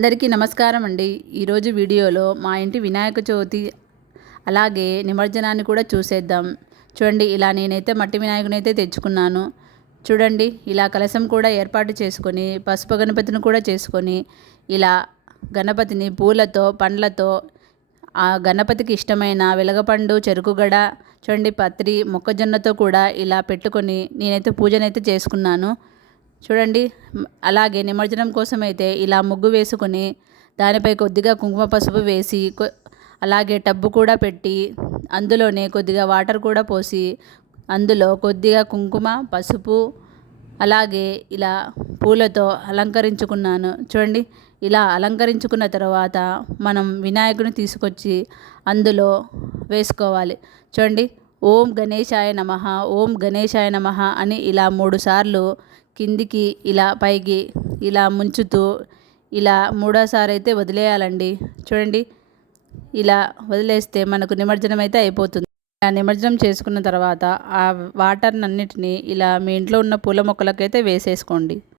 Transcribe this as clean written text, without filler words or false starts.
అందరికీ నమస్కారం అండి. ఈరోజు వీడియోలో మా ఇంటి వినాయక చవితి అలాగే నిమజ్జనాన్ని కూడా చూసేద్దాం. చూడండి, ఇలా నేనైతే మట్టి వినాయకుని అయితే తెచ్చుకున్నాను. చూడండి, ఇలా కలశం కూడా ఏర్పాటు చేసుకొని పసుపు గణపతిని కూడా చేసుకొని ఇలా గణపతిని పూలతో పండ్లతో ఆ గణపతికి ఇష్టమైన వెలగపండు చెరుకుగడ చూడండి పత్రి మొక్కజొన్నతో కూడా ఇలా పెట్టుకొని నేనైతే పూజనైతే చేసుకున్నాను. చూడండి, అలాగే నిమజ్జనం కోసం అయితే ఇలా ముగ్గు వేసుకొని దానిపై కొద్దిగా కుంకుమ పసుపు వేసి అలాగే టబ్బు కూడా పెట్టి అందులోనే కొద్దిగా వాటర్ కూడా పోసి అందులో కొద్దిగా కుంకుమ పసుపు అలాగే ఇలా పూలతో అలంకరించుకున్నాను. చూడండి, ఇలా అలంకరించుకున్న తర్వాత మనం వినాయకుని తీసుకొచ్చి అందులో వేసుకోవాలి. చూడండి, ఓం గణేశాయ నమః, ఓం గణేశాయ నమః అని ఇలా 3 సార్లు కిందికి ఇలా పైకి ఇలా ముంచుతూ ఇలా మూడోసారి అయితే వదిలేయాలండి. చూడండి, ఇలా వదిలేస్తే మనకు నిమజ్జనం అయితే అయిపోతుంది. ఇలా నిమజ్జనం చేసుకున్న తర్వాత ఆ వాటర్నన్నిటినీ ఇలా మీ ఇంట్లో ఉన్న పూల మొక్కలకైతే వేసేసుకోండి.